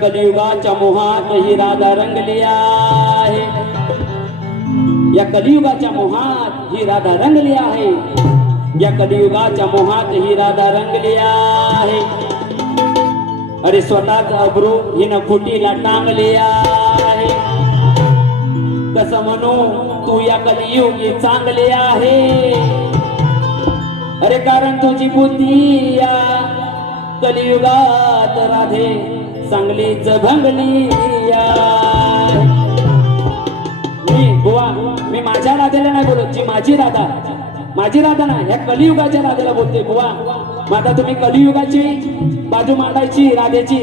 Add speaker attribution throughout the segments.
Speaker 1: कलियुगाच्या मोहात ही राधा रंगली आहे. या कलियुगाच्या मोहात ही राधा रंगली आहे. या कलियुगाच्या मोहात ही राधा रंगली आहे. अरे स्वतःच अब्रू हिनं खुटीला टांगली आहे. कस म्हणू तू या कलियुगी चांगली आहे. अरे कारण तुझी बुद्धी या कलियुगात राधे चांगलीच भंगली मी बुवा मी माझ्या राधेला नाही बोलत जी माझी राधा. माझी राधा ना ह्या कलियुगाच्या राधेला बोलते बुवा. माता तुम्ही कलियुगाची बाजू मांडायची राधेची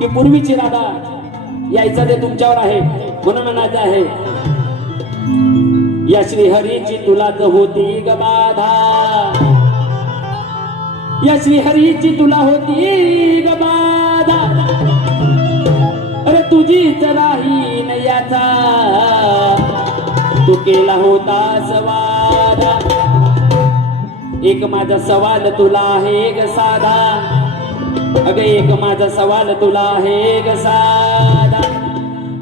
Speaker 1: की पूर्वीची राधा यायचा ते तुमच्यावर आहे म्हणून म्हणायचं आहे. या श्रीहरीची तुलाच होती ग बाधा. या श्रीहरीची तुला होती ग तुझीच राहीन न याचा. तू केला होता सवादा एक माझा सवाल तुला आहे ग साधा. अगं एक माझा सवाल तुला आहे ग साधा.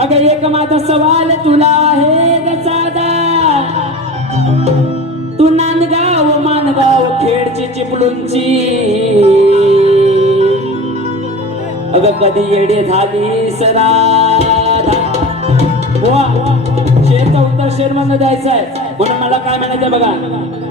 Speaker 1: अगं एक माझा सवाल तुला आहे ग साधा. तू नांदगाव मानगाव खेडची चिपळूणची. अगं कधी येडे झाली सराधा शेर शेरचं उत्तर शेर म्हणून द्यायचं आहे म्हणून मला काय म्हणायचं बघा.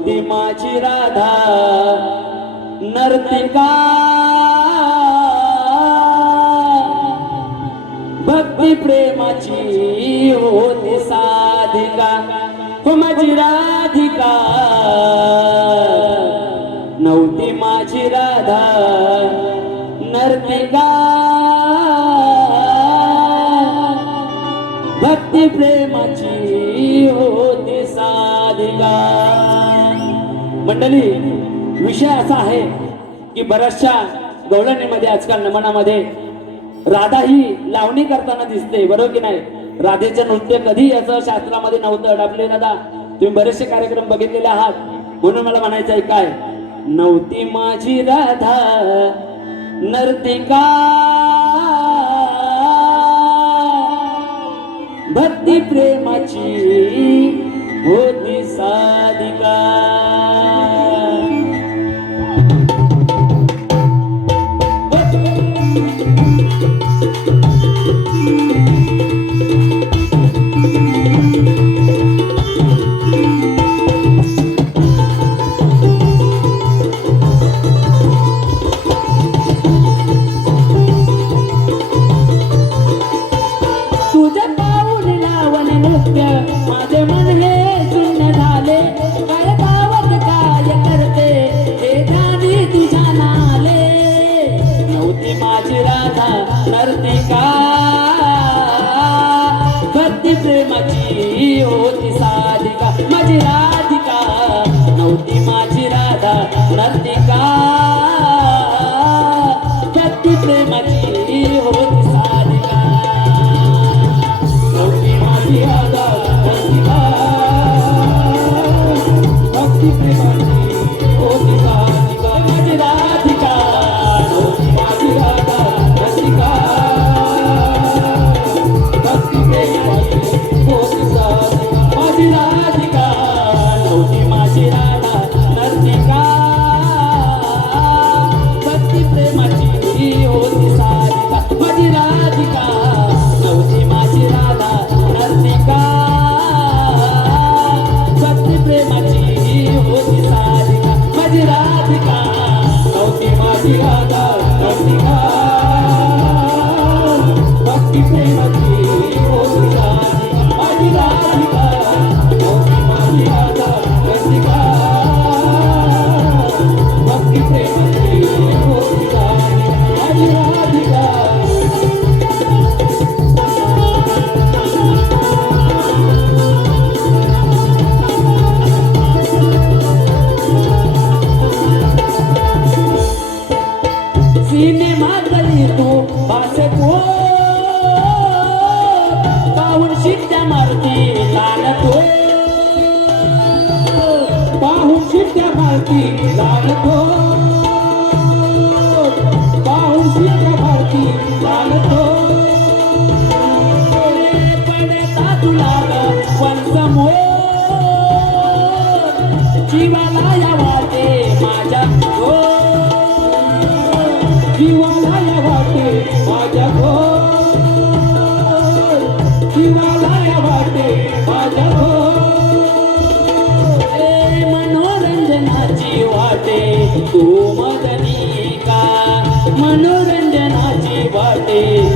Speaker 1: होती माझी राधा. नर्तिका. भक्ती प्रेमाची होती साधिका. हो माझी राधिका. नव्हती माझी राधा. नर्तिका. भक्ती प्रेमाची होती साधिका. मंडळी विषय असा आहे की बऱ्याचशा गवळणीमध्ये आजकाल नमनामध्ये राधा ही लावणी करताना दिसते बरोबर की नाही? राधेचं नृत्य कधी याचं शास्त्रामध्ये नव्हतं. डाबले दादा तुम्ही बरेचसे कार्यक्रम बघितलेले आहात. म्हणून मला म्हणायचं आहे काय? नव्हती माझी राधा नर्तिका. भक्ती प्रेमाची होती साधिका. Thank you. नर्तिका भक्ती प्रेमाची होती साधिका माझी राधिका. नव्हती माझी राधा नर्तिका भक्ती प्रेमाची होती साधिका. नव्हती माझी राधा रसिका. भक्ती प्रेमाची होती सिद्ध मारती लागतो पाहू सिद्ध मारती लागतो पाहू सिद्ध मारती लागतो जीवाला या वाटे माझ्या वाटे तू मदनी का? मनोरंजनाची वाटे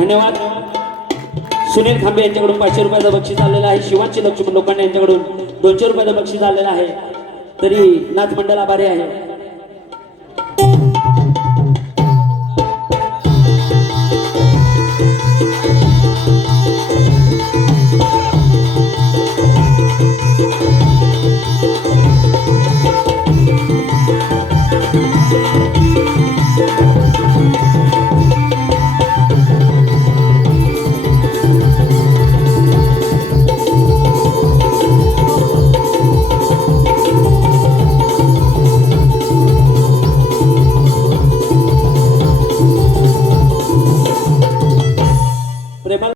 Speaker 1: धन्यवाद. सुनील खांबे यांच्याकडून पाचशे रुपयाचं बक्षीस आलेलं आहे. शिवाजी लक्ष्मण लोखंडे यांच्याकडून दोनशे रुपयाचं बक्षीस आलेलं आहे. तरी नाथ मंडळ आभारी आहे.